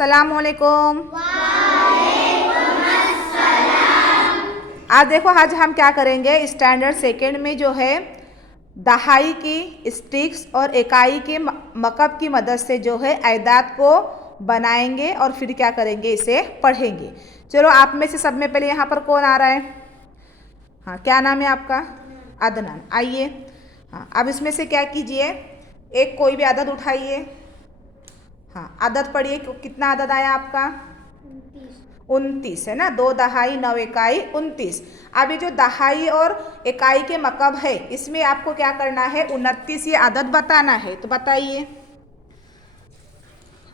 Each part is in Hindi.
अस्सलामुअलैकुम। आज देखो, आज हम क्या करेंगे, स्टैंडर्ड सेकेंड में जो है दहाई की स्टिक्स और इकाई के मकब की मदद से जो है एदाद को बनाएंगे और फिर क्या करेंगे, इसे पढ़ेंगे। चलो, आप में से सब में पहले यहाँ पर कौन आ रहा है? हाँ, क्या नाम है आपका? अदनान। आइए। हाँ, अब इसमें से क्या कीजिए, एक कोई भी आदत उठाइए। हाँ, आदत पढ़िए। कितना आदत आया आपका? 29 है ना। 2 दहाई 9 इकाई 29। अब ये जो दहाई और इकाई के मकब है, इसमें आपको क्या करना है, 29 ये आदत बताना है। तो बताइए।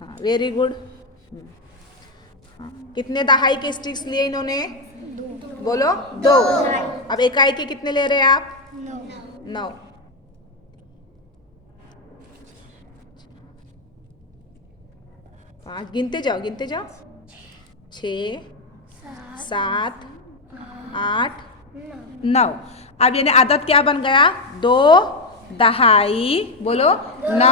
हाँ, वेरी गुड। हाँ, कितने दहाई के स्टिक्स लिए इन्होंने? बोलो। 2। अब इकाई के कितने ले रहे हैं आप? 9। 5 गिनते जाओ, गिनते जाओ। 6 7 8 9। अब यानी आदत क्या बन गया? 2 दहाई, बोलो 9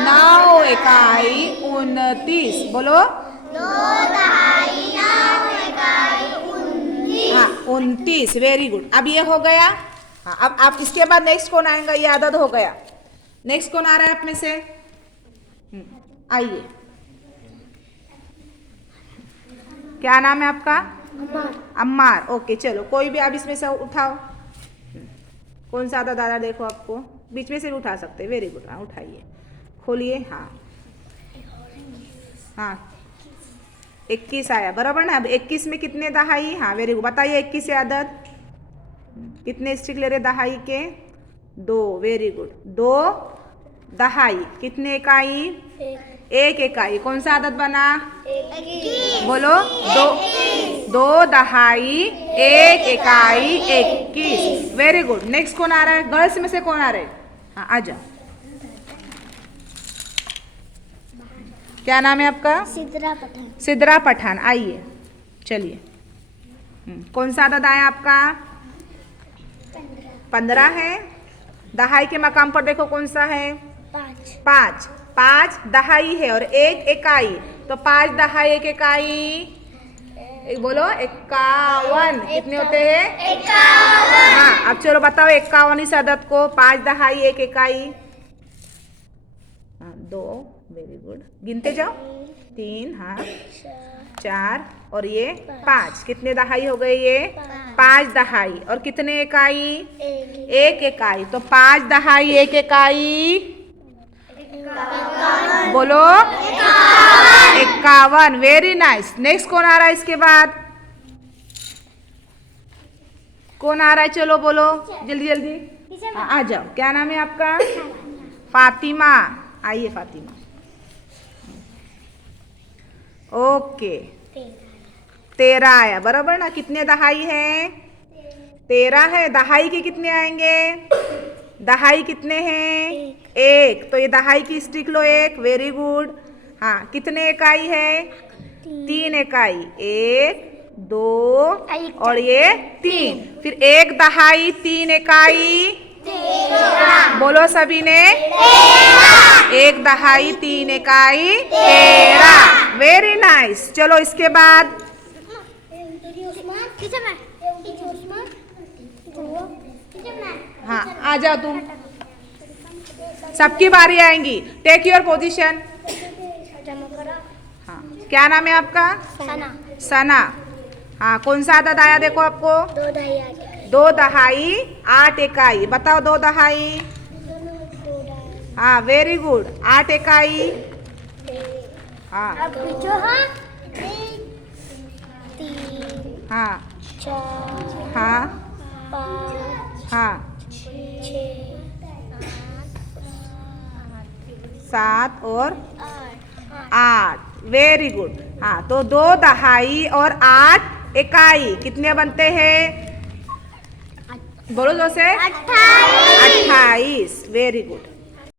9 इकाई 29। बोलो 2 दहाई 9 इकाई 29। हाँ, 29। Very good. अब ये हो गया। हाँ, अब आप इसके बाद नेक्स्ट कौन आएगा? ये आदत हो गया। नेक्स्ट कौन आ रहा है आप में से? आइए। क्या नाम है आपका? अम्मार। ओके, चलो कोई भी आप इसमें से उठाओ। कौन सा आदत दादा? देखो, आपको बीच में से भी उठा सकते हैं। Very good. हाँ, उठाइए, खोलिए। हाँ हाँ, 21 आया, बराबर ना। अब 21 में कितने दहाई? हाँ, वेरी गुड। बताइए 21 से आदत कितने स्टिक ले रहे दहाई के? 2। Very good. 2 दहाई कितने इकाई? 1 इकाई। कौन सा आदत बना? 21। बोलो 2 दहाई 1 इकाई 21। Very good. नेक्स्ट कौन आ रहा है? गर्ल्स में से कौन आ रहा है? हाँ, आ जाओ। क्या नाम है आपका? सिद्रा पठान। सिद्रा पठान। आइए, चलिए। कौन सा आदत आया आपका? 15 है। दहाई के मकाम पर देखो कौन सा है? 5। 5 दहाई है और 1 इकाई, तो 5 दहाई 1 इकाई। बोलो 51। कितने होते हैं? 51। हाँ, अब चलो बताओ 51 इस आदत को। 5 दहाई 1 इकाई। हाँ, 2। Very good. गिनते जाओ। 3। हाँ, 4 और ये 5। कितने दहाई हो गए ये? 5 दहाई और कितने इकाई? 1 इकाई। तो 5 दहाई 1 इकाई। बोलो 51। Very nice. नेक्स्ट कौन आ रहा है इसके बाद? कौन आ रहा है? चलो बोलो जल्दी जल्दी। आ जाओ। क्या नाम है आपका? फातिमा। आइए फातिमा। ओके, 13 आया, बराबर ना। कितने दहाई है? 13 है। दहाई के कितने आएंगे? दहाई कितने हैं? 1। तो ये दहाई की स्टिक लो 1। Very good. हाँ, कितने इकाई है? 3 इकाई। 1 2 और ये 3। फिर 1 दहाई 3 इकाई। बोलो सभी ने। 1 दहाई 3 इकाई 13। Very nice. चलो इसके बाद हाँ, आ जाओ तुम। सबकी बारी आएंगी। Take your position. हाँ, क्या नाम है आपका? सना। हाँ, कौन सा आदत आया देखो आपको? 2 दहाई 8 इकाई। बताओ 2 दहाई। हाँ, वेरी गुड। 8 इकाई। हाँ हाँ हाँ हाँ, 7 और 8। Very good. हाँ, तो 2 दहाई और 8 इकाई कितने बनते हैं? बोलो 2 से 28। Very good.